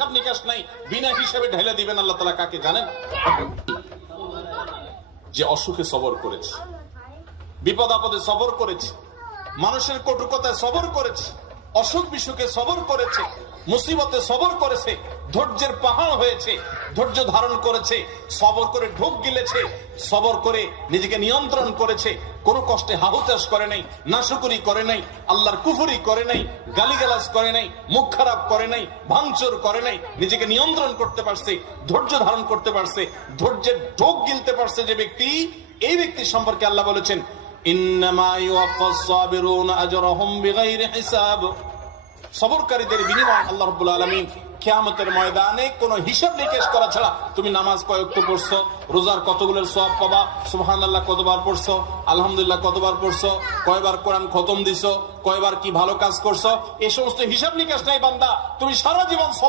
হিসাব নিকাশ নাই, বিনা হিসাবে ঢেলে দিবেন আল্লাহ তাআলা কাকে জানেন? যে অসুখে সবর করেছে, বিপদ আপদে সবর করেছে, মানুষের কটুকতায় সবর করেছে, অসুখ বিসুখে সবর করেছে, মুসিবতে সবর করেছে, ধৈর্যের পাহাড় হয়েছে, ধৈর্য ধারণ করেছে, সবর করে ঢোক গিলেছে, সবর করে নিজেকে নিয়ন্ত্রণ করেছে, কোনো কষ্টে হাহুতাশ করে নাই, নাশুকুরি করে নাই, আল্লাহর কুফরি করে নাই, গালিগালাজ করে নাই, মুখ খারাপ করে নাই, ভাঙচুর করে নাই, নিজেকে নিয়ন্ত্রণ করতে পারছে, ধৈর্য ধারণ করতে পারছে, ধৈর্যের ঢোক গিলতে পারছে যে ব্যক্তি, এই ব্যক্তি সম্পর্কে আল্লাহ বলেছেন ইন্নামা ইউওয়াফাস সাবিরুনা আজরাহুম বিগাইরি হিসাব। সবরকারীদের বিনিময় আল্লাহ রাব্বুল আলামিন কিয়ামতের ময়দানে কোনো হিসাব নিকেশ করা ছাড়া, তুমি নামাজ কয় ওয়াক্ত পড়ছো, রোজার কতগুলোর সওয়াব পাবা, সুবহানাল্লাহ কতবার পড়ছো, আলহামদুলিল্লাহ কতবার পড়ছো, কয়বার কোরআন খতম দিছো, কয়বার কি ভালো কাজ করছো, এই সমস্ত হিসাব নিকেশ নাই বান্দা। তুমি সারা জীবন সবর